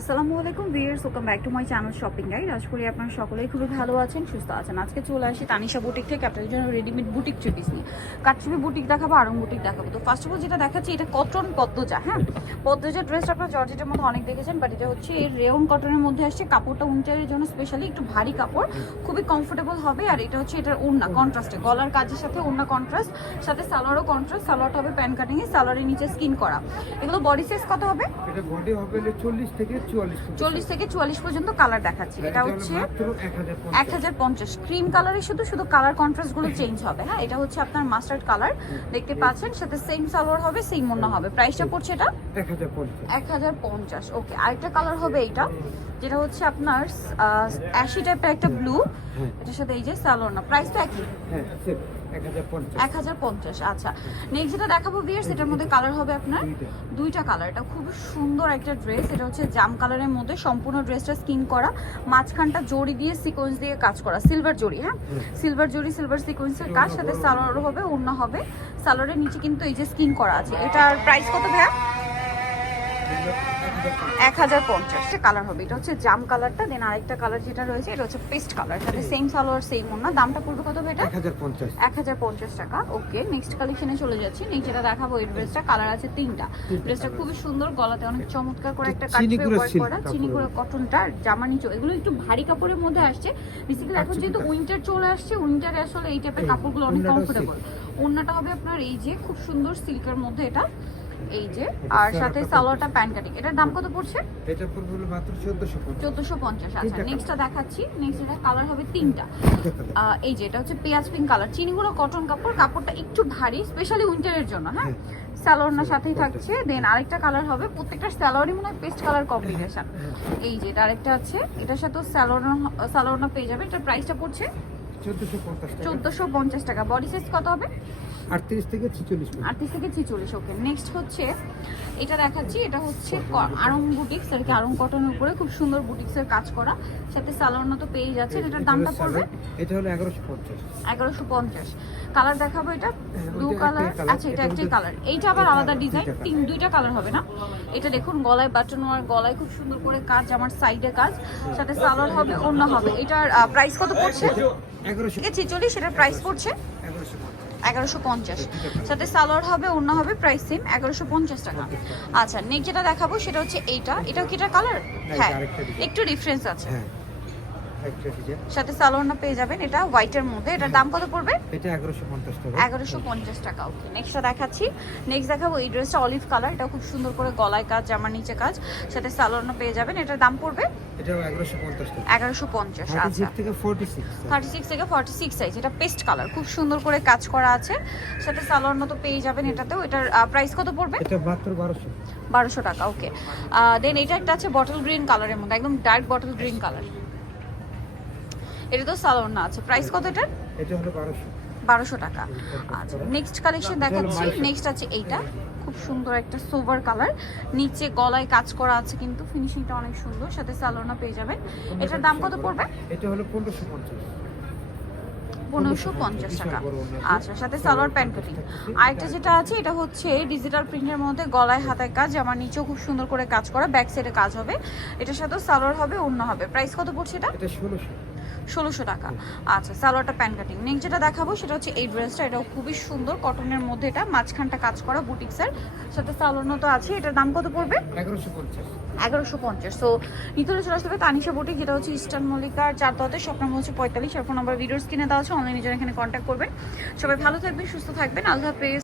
আসসালামু আলাইকুম viewers welcome back to my channel shopping guide আজ করি আপনারা সকলেই খুবই ভালো আছেন, সুস্থ আছেন। আজকে চলে আসি তানিশা বুটিক থেকে, আপনাদের জন্য রেডিমেড বুটিক চুপিস নিয়ে। কাটছবি বুটিক দেখাবো আরং বুটিক দেখাবো। তো ফার্স্ট অফ অল যেটা দেখাচ্ছি, এটা কটন পদ্মজা হ্যাঁ? পদ্মজা ড্রেসটা আপনারা জর্জেটের মধ্যে অনেক দেখেছেন বাট এটা হচ্ছে এই রেয়ন কটনের মধ্যে আসছে। কাপড়টা উইন্টারের জন্য স্পেশালি একটু ভারী কাপড়, খুবই কমফোর্টেবল হবে। আর এটা হচ্ছে এটার ওড়না কন্ট্রাস্টে গলার কাজের সাথে ওড়না কন্ট্রাস্ট সাথে সালোয়ারও কন্ট্রাস্ট সালোয়ারটা হবে প্যান কাটিংয়ে সালোয়ারের নিচে স্কিন করা। এগুলো বডি সাইজ কত হবে? এটা বডি হবে চল্লিশ থেকে চল্লিশ থেকে চুয়াল্লিশ পর্যন্ত কালার দেখাচ্ছি। এটা হচ্ছে এক হাজার পঞ্চাশ। ক্রিম কালারে শুধু শুধু কালার কন্ট্রাস্টগুলো চেঞ্জ হবে হ্যাঁ? এটা হচ্ছে আপনার মাস্টার্ড কালার দেখতে পাচ্ছেন। সাথে সেম সালোয়ার হবে সেম মনে হবে। প্রাইসটা পড়ছে এটা? এক হাজার পঞ্চাশ। ওকে আরেকটা কালার হবে এইটা। যেটা হচ্ছে আপনার অ্যাশি টাইপের একটা ব্লু হ্যাঁ। এটার সাথে এই যে সালোয়ার না প্রাইসটা একই। হ্যাঁ এক হাজার পঞ্চাশ। আচ্ছা। নেক্সট যেটা দেখাবো বিয়ার্স এটার মধ্যে কালার হবে আপনার দুইটা। দুইটা কালার এটা খুব সুন্দর একটা ড্রেস এটা হচ্ছে জাম কালারের মধ্যে সম্পূর্ণ ড্রেসটা স্কিন করা মাঝখানটা জড়ি দিয়ে সিকোয়েন্স দিয়ে কাজ করা সিলভার জড়ি হ্যাঁ? সিলভার জড়ি সিলভার সিকোয়েন্সের কাজ সাথে সালোয়ার হবে ওড়না হবে। সালোয়ারের নিচে কিন্তু এই যে স্কিন করা আছে। এটার প্রাইস কত ভাইয়া? এক হাজার পঞ্চাশ কালার হবে। এটা হচ্ছে জাম কালারটা দেন আরেকটা কালার যেটা রয়েছে এটা হচ্ছে পেস্ট কালার সাথে সেম সালোয়ার সেম ওড়না। দামটা পড়বে কত এটা এক হাজার পঞ্চাশ। টাকা। ওকে নেক্সট কালেকশনে চলে যাচ্ছি। নেক্সট যেটা দেখাবো এই ড্রেসটা কালার আছে তিনটা। ড্রেসটা খুবই সুন্দর গলাতে অনেক চমৎকার করে একটা কাটবে ওয়ার্ক করা। চিনি গুঁড়ো কটনটা জামা নিচে এগুলো একটু ভারী কাপড়ের মধ্যে আসছে। বেসিক্যালি এখন আচ্ছা, যেহেতু উইন্টার চলে আসছে উইন্টারে আসলে এই টাইপের কাপড়গুলো অনেক কমফোর্টেবল ওড়নাটা হবে আপনার এই যে খুব সুন্দর সিল্কের মধ্যে এটা। এই যে আর সাথে। সালোয়ারটা প্যান্ট কাটিং এটার দাম কত পড়ছে? এটা পড়বে হলো মাত্র চোদ্দশো পঞ্চাশ। চোদ্দশো পঞ্চাশ আচ্ছা নেক্সটটা দেখাচ্ছি। নেক্সট এটা কালার হবে তিনটা। এই যে এটা হচ্ছে পেঁয়াজ পিঙ্ক কালার চিনিগুলো কটন কাপড় কাপড়টা একটু ভারী স্পেশালি উইন্টারের জন্য হ্যাঁ? স্যালোয়ারনার সাথেই থাকছে। দেন আরেকটা কালার হবে প্রত্যেকটা স্যালোয়ারই মনে হয় পেস্ট কালার কম্বিনেশন এই যে এটা আরেকটা আছে। এটার সাথেও স্যালোয়ারনা স্যালোয়ারনা পেয়ে যাবে। এটার প্রাইসটা পড়ছে চোদ্দশো পঞ্চাশ টাকা। বডি সাইজ কত হবে? আটত্রিশ থেকে ছিচল্লিশ আটত্রিশ থেকে ছিচল্লিশ ওকে নেক্সট হচ্ছে এটা দেখাচ্ছি এটা হচ্ছে আড়ং বুটিক্স আর কি আড়ং কটনের উপরে খুব সুন্দর বুটিক্সের কাজ করা। সাথে সালোয়ারনা তো পেয়ে যাচ্ছে এটার দামটা পড়বে? এটা হলো এগারোশো পঞ্চাশ। এগারোশো পঞ্চাশ। কালার দেখাবো এটা? ব্লু কালার আচ্ছা এটা এটা একটাই কালার এইটা আবার আলাদা ডিজাইন তিন দুইটা কালার হবে না? এটা দেখুন গলায় বাটন আর গলায় খুব সুন্দর করে কাজ আমার সাইডে কাজ। সাথে সালোয়ার হবে অন্য হবে। এটার প্রাইস কত পড়ছে? এগারোশো ঠিক আছে চল্লিশ এটার প্রাইস পড়ছে? এগারোশো পঞ্চাশ। সাথে সালোয়ার হবে অন্য হবে প্রাইস সেম এগারোশো পঞ্চাশ টাকা। আচ্ছা নেক্সট যেটা দেখাবো সেটা হচ্ছে এইটা। এটাও কি এটা কালার হ্যাঁ একটু ডিফারেন্স আছে। হ্যাঁ। সাথে সালোয়ারটা পেয়ে যাবেন। এটা হোয়াইটের মধ্যে। এটার দাম কত পড়বে? এটা এগারোশো পঞ্চাশ টাকা। এগারোশো পঞ্চাশ টাকা। ওকে নেক্সটটা দেখাচ্ছি। নেক্সট দেখাবো এই ড্রেসটা অলিভ কালার এটা খুব সুন্দর করে গলায় কাজ জামার নিচে কাজ। সাথে সালোয়ারও পেয়ে যাবেন। এটার দাম পড়বে? এটাও এগারোশো পঞ্চাশ টাকা। এগারোশো পঞ্চাশ থার্টি আচ্ছা। সিক্স থেকে ফোর্টি সিক্স থার্টি সিক্স থেকে ফর্টি সিক্স সাইজ এটা পেস্ট কালার খুব সুন্দর করে কাজ করা আছে। সাথে সালোয়ার মতো পেয়ে যাবেন এটাতেও। এটার প্রাইস কত পড়বে? এটা মাত্র বারোশো। বারোশো টাকা। ওকে দেন এটা একটা আছে বটল গ্রিন কালারের মধ্যে। একদম ডার্ক বটল গ্রিন কালার এটা তো সালোয়ার না আছে প্রাইস কত এটার? এটা হলো বারোশো। বারোশো টাকা। আচ্ছা নেক্সট কালেকশন দেখাচ্ছি। নেক্সট আছে এইটা। খুব সুন্দর একটা সোভার কালার নিচে গলায় কাজ করা আছে কিন্তু ফিনিশিংটা অনেক সুন্দর। সাথে সালোনা পেয়ে যাবেন। এটার দাম কত পড়বে? এটা হলো পনেরোশো পঞ্চাশ। পনেরোশো পঞ্চাশ টাকা। আচ্ছা সাথে সালোয়ার প্যান্ট কাটিং আরেকটা যেটা আছে এটা হচ্ছে ডিজিটাল প্রিন্টের মধ্যে গলায় হাতায় কাজ। আমার নিচেও খুব সুন্দর করে কাজ করা। ব্যাক সাইডে কাজ হবে। এটার সাথেও সালোয়ার হবে অন্য হবে। প্রাইস কত পড়ছে এটা? এটা ষোলোশো। ষোলোশো টাকা। আচ্ছা সালোয়ারটা প্যান কাটিং। নেক্সট যেটা দেখাবো সেটা হচ্ছে এই ড্রেসটা। এটাও খুবই সুন্দর কটনের মধ্যে এটা মাঝখানটা কাজ করা বুটিক্সের। সাথে সালোয়ার তো আছে এটার দাম কত পড়বে? এগারোশো পঞ্চাশ। এগারোশো পঞ্চাশ। সো নিতলে চলে আসতে হবে তানিশা বুটিক যেটা হচ্ছে ইস্টার্ন মল্লিকার চার দতে স্বপ্ন হচ্ছে পঁয়তাল্লিশ। আর ফোন নাম্বার ভিডিওস কিনে দেওয়া আছে অনলাইনে যেন এখানে কন্ট্যাক্ট করবেন। সবাই ভালো থাকবেন সুস্থ থাকবেন। আল্লাহ হাফেজ।